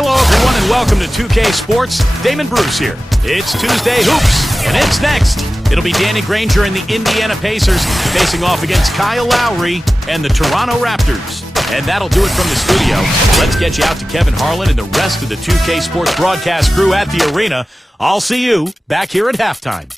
Hello, everyone, and welcome to 2K Sports. Damon Bruce here. It's Tuesday Hoops, and it's next. It'll be Danny Granger and the Indiana Pacers facing off against Kyle Lowry and the Toronto Raptors. And that'll do it from the studio. Let's get you out to Kevin Harlan and the rest of the 2K Sports broadcast crew at the arena. I'll see you back here at halftime.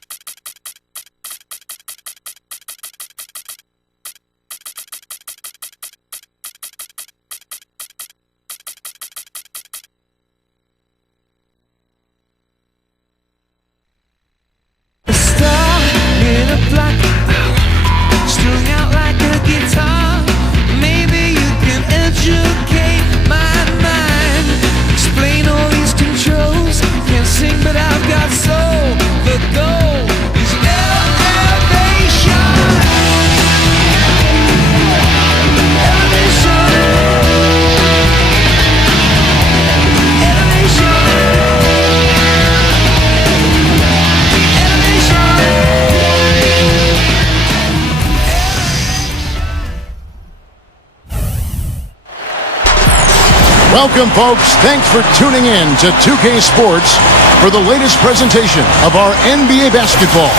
Welcome, folks. Thanks for tuning in to 2K Sports for the latest presentation of our NBA basketball.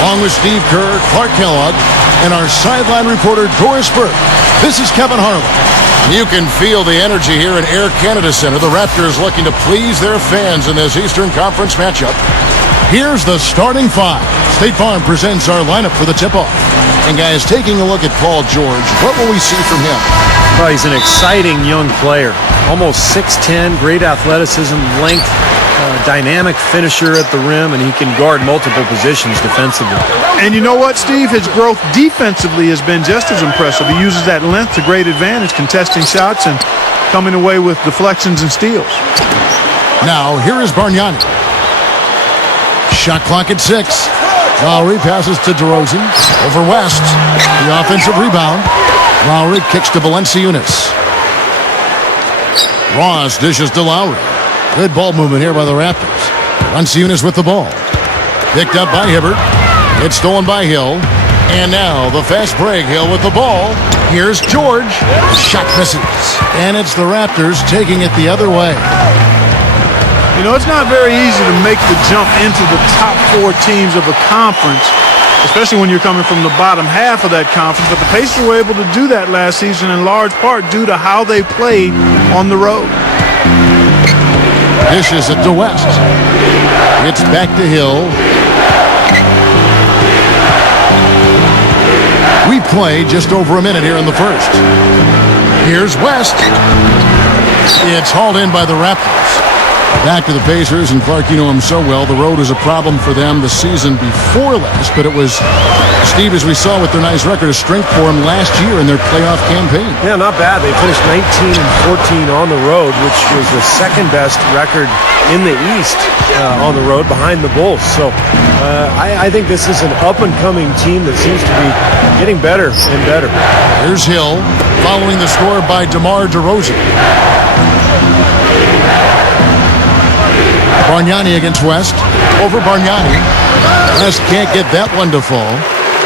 Along with Steve Kerr, Clark Kellogg, and our sideline reporter, Doris Burke, this is Kevin Harlan. You can feel the energy here at Air Canada Center. The Raptors looking to please their fans in this Eastern Conference matchup. Here's the starting five. State Farm presents our lineup for the tip-off. And guys, taking a look at Paul George, what will we see from him? Well, he's an exciting young player. Almost 6'10", great athleticism, length, dynamic finisher at the rim, and he can guard multiple positions defensively. And you know what, Steve? His growth defensively has been just as impressive. He uses that length to great advantage, contesting shots and coming away with deflections and steals. Now, here is Bargnani. Shot clock at 6. Lowry passes to DeRozan. Over West. The offensive rebound. Lowry kicks to Valanciunas. Ross dishes to Lowry. Good ball movement here by the Raptors. Valanciunas with the ball. Picked up by Hibbert. It's stolen by Hill. And now the fast break. Hill with the ball. Here's George. Shot misses. And it's the Raptors taking it the other way. You know, it's not very easy to make the jump into the top 4 teams of a conference, especially when you're coming from the bottom half of that conference. But the Pacers were able to do that last season in large part due to how they played on the road. Dishes it to West. It's back to Hill. We play just over a minute here in the first. Here's West. It's hauled in by the Raptors. Back to the Pacers, and Clark, you know him so well. The road was a problem for them the season before last, but it was, Steve, as we saw with their nice record, a strength for them last year in their playoff campaign. Yeah, not bad. They finished 19-14 on the road, which was the second best record in the East on the road behind the Bulls. So I think this is an up-and-coming team that seems to be getting better and better. Here's Hill, following the score by DeMar DeRozan. Bargnani against West. Over Bargnani. West can't get that one to fall.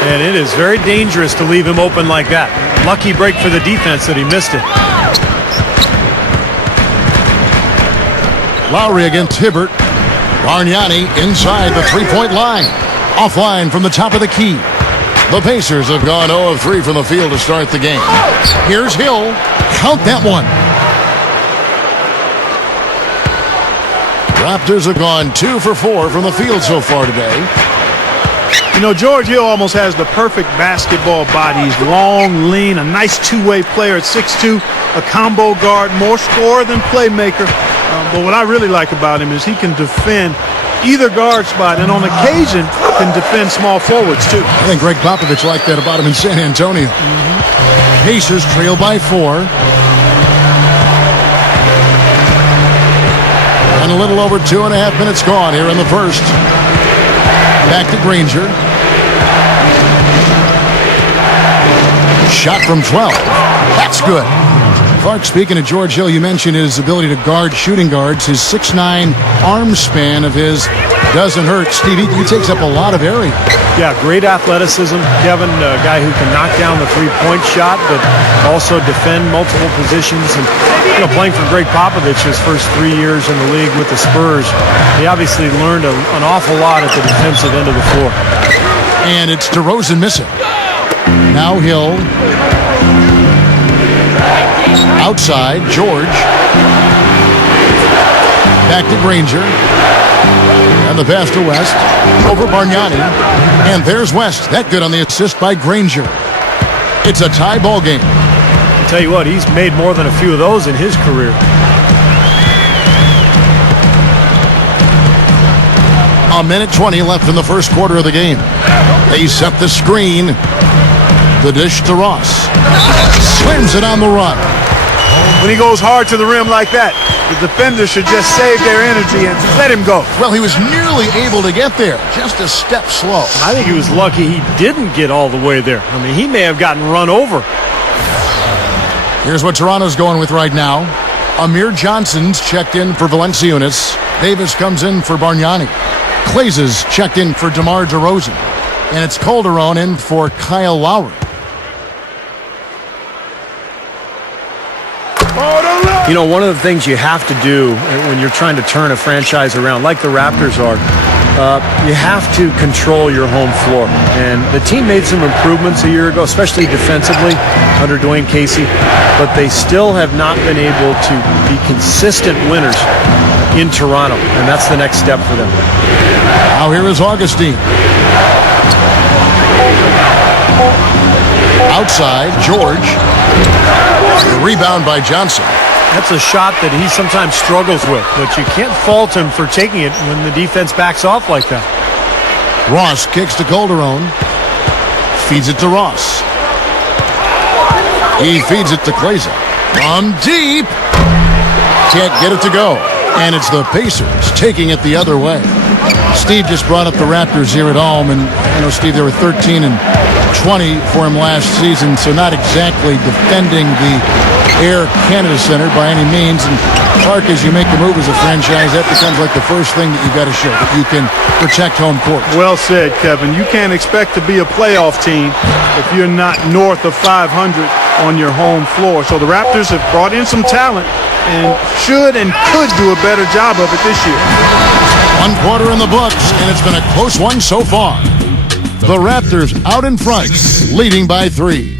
And it is very dangerous to leave him open like that. Lucky break for the defense that he missed it. Lowry against Hibbert. Bargnani inside the three-point line. Offline from the top of the key. The Pacers have gone 0 of 3 from the field to start the game. Here's Hill. Count that one. Raptors have gone 2 for 4 from the field so far today. You know, George Hill almost has the perfect basketball body. He's long, lean, a nice two-way player at 6'2", a combo guard, more scorer than playmaker. But what I really like about him is he can defend either guard spot, and on occasion can defend small forwards too. I think Greg Popovich liked that about him in San Antonio. Pacers trail by 4. And a little over 2.5 minutes gone here in the first. Back to Granger. Shot from 12. That's good. Clark, speaking of George Hill, you mentioned his ability to guard shooting guards. His 6'9" arm span of his doesn't hurt. Steve, he takes up a lot of area. Yeah, great athleticism. Kevin, a guy who can knock down the three-point shot, but also defend multiple positions. And, playing for Greg Popovich his first 3 years in the league with the Spurs, he obviously learned an awful lot at the defensive end of the floor. And it's DeRozan missing. Now Hill. Outside, George. Back to Granger. And the pass to West. Over Bargnani. And there's West. That good on the assist by Granger. It's a tie ball game. I'll tell you what, he's made more than a few of those in his career. A minute 20 left in the first quarter of the game. They set the screen. The dish to Ross. Slams it on the run. When he goes hard to the rim like that, the defender should just save their energy and let him go. Well, he was nearly able to get there. Just a step slow. I think he was lucky he didn't get all the way there. I mean, he may have gotten run over. Here's what Toronto's going with right now. Amir Johnson's checked in for Valanciunas. Davis comes in for Bargnani. Clays is checked in for DeMar DeRozan. And it's Calderon in for Kyle Lowry. One of the things you have to do when you're trying to turn a franchise around, like the Raptors are, you have to control your home floor. And the team made some improvements a year ago, especially defensively under Dwayne Casey, but they still have not been able to be consistent winners in Toronto, and that's the next step for them. Now here is Augustine. Outside, George. The rebound by Johnson. That's a shot that he sometimes struggles with, but you can't fault him for taking it when the defense backs off like that. Ross kicks to Calderon. Feeds it to Ross. He feeds it to Claza. From deep. Can't get it to go. And it's the Pacers taking it the other way. Steve just brought up the Raptors here at home, and Steve, they were 13-20 for him last season, so not exactly defending the Air Canada Center by any means. And Clark, as you make the move as a franchise, that becomes like the first thing that you've got to show, that you can protect home court. Well said, Kevin. You can't expect to be a playoff team if you're not north of 500 on your home floor. So the Raptors have brought in some talent and should and could do a better job of it this year. 1 quarter in the books, and it's been a close one so far. The Raptors out in front, leading by 3.